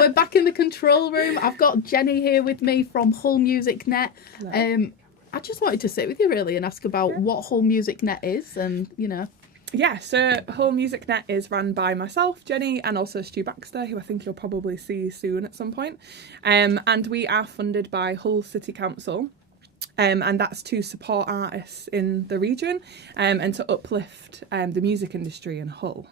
We're back in the control room. I've got Jenni here with me from Hull Music Net. I just wanted to sit with you really and ask about what Hull Music Net is and, you know. Yeah, so Hull Music Net is run by myself, Jenni, and also Stu Baxter, who I think you'll probably see soon at some point. And we are funded by Hull City Council. And that's to support artists in the region and to uplift the music industry in Hull.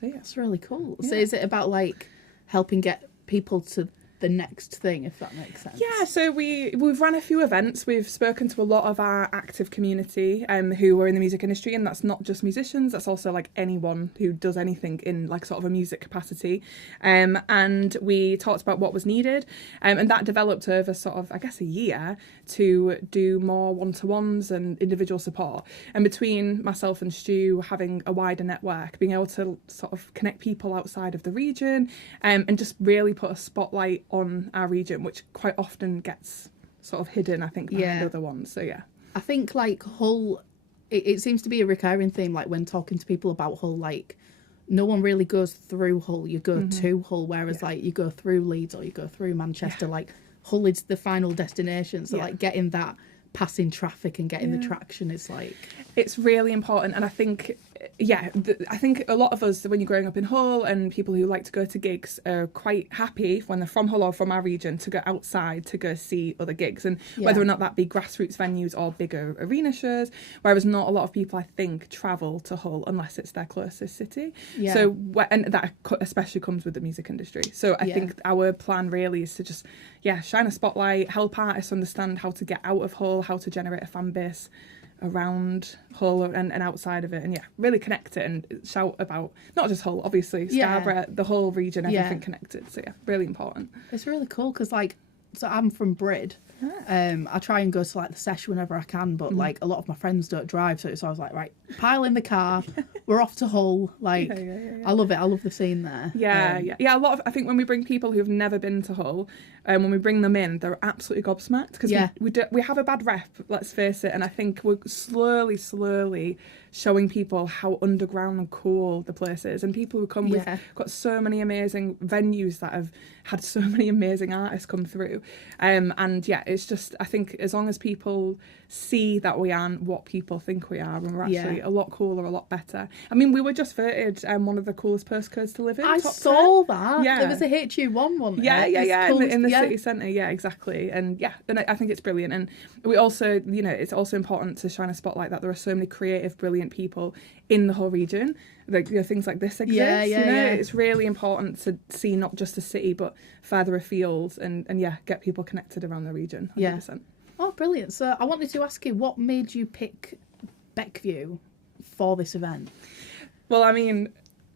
So, yeah. That's really cool. Yeah. So is it about, like, helping get people to the next thing, if that makes sense? Yeah, so we've run a few events. We've spoken to a lot of our active community who are in the music industry, and that's not just musicians, that's also like anyone who does anything in like sort of a music capacity. And we talked about what was needed, and that developed over sort of, I guess, a year to do more one-to-ones and individual support. And between myself and Stu having a wider network, being able to sort of connect people outside of the region and just really put a spotlight on our region, which quite often gets sort of hidden, I think, behind other ones. So yeah, I think like Hull, it seems to be a recurring theme, like when talking to people about Hull, like no one really goes through Hull, you go to Hull, whereas like you go through Leeds or you go through Manchester. Like Hull is the final destination, so like getting that passing traffic and getting the traction is like, it's really important. And I think I think a lot of us, when you're growing up in Hull, and people who like to go to gigs are quite happy when they're from Hull or from our region to go outside to go see other gigs, and whether or not that be grassroots venues or bigger arena shows, whereas not a lot of people, I think, travel to Hull unless it's their closest city. So and that especially comes with the music industry. So I think our plan really is to just shine a spotlight, help artists understand how to get out of Hull, how to generate a fan base around Hull and outside of it, and really connect it and shout about not just Hull, obviously, Scarborough, the whole region, everything connected. So really important. It's really cool because like, so I'm from Brid. I try and go to like the sesh whenever I can, but like a lot of my friends don't drive, so I was like, right, pile in the car, we're off to Hull. Like I love it. I love the scene there. A lot of, I think when we bring people who've never been to Hull, when we bring them in, they're absolutely gobsmacked because we have a bad rep, let's face it, and I think we're slowly showing people how underground and cool the place is, and people who come we've got so many amazing venues that have had so many amazing artists come through, and it's just, I think as long as people see that we aren't what people think we are, and we're actually a lot cooler, a lot better. I mean, we were just voted one of the coolest postcodes to live in. I saw that. There was a HU1 one. In the city centre. Yeah, exactly. And I think it's brilliant. And we also, it's also important to shine a spotlight that there are so many creative, brilliant people in the whole region. Like, things like this exist. It's really important to see not just the city but further afield, and get people connected around the region. 100%. Oh, brilliant. So I wanted to ask you, what made you pick Beckview for this event? Well, I mean,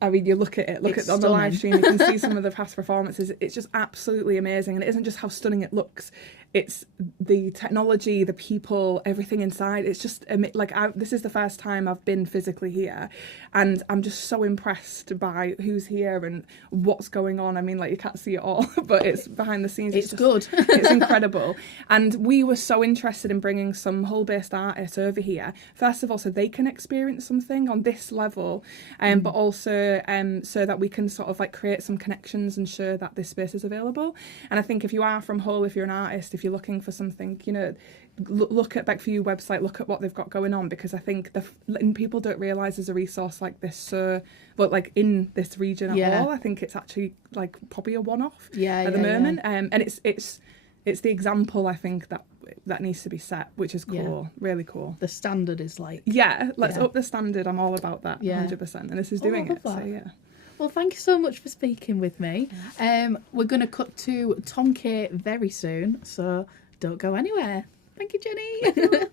you look at it, on the live stream, you can see some of the past performances. It's just absolutely amazing. And it isn't just how stunning it looks. It's the technology, the people, everything inside. It's just, this is the first time I've been physically here. And I'm just so impressed by who's here and what's going on. I mean, like, you can't see it all, but it's behind the scenes. It's good. It's incredible. And we were so interested in bringing some Hull-based artists over here. First of all, so they can experience something on this level, but also so that we can sort of like create some connections and show that this space is available. And I think if you are from Hull, if you're an artist, if you're looking for something, look at Beckview website, look at what they've got going on, because I think people don't realise there's a resource like this, in this region at all. I think it's actually like probably a one-off at the moment, and it's the example, I think, that needs to be set, which is cool, really cool. The standard is like let's up the standard. I'm all about that, 100%, and this is doing it. So Well, thank you so much for speaking with me. We're going to cut to Tom K very soon, so don't go anywhere. Thank you, Jenni.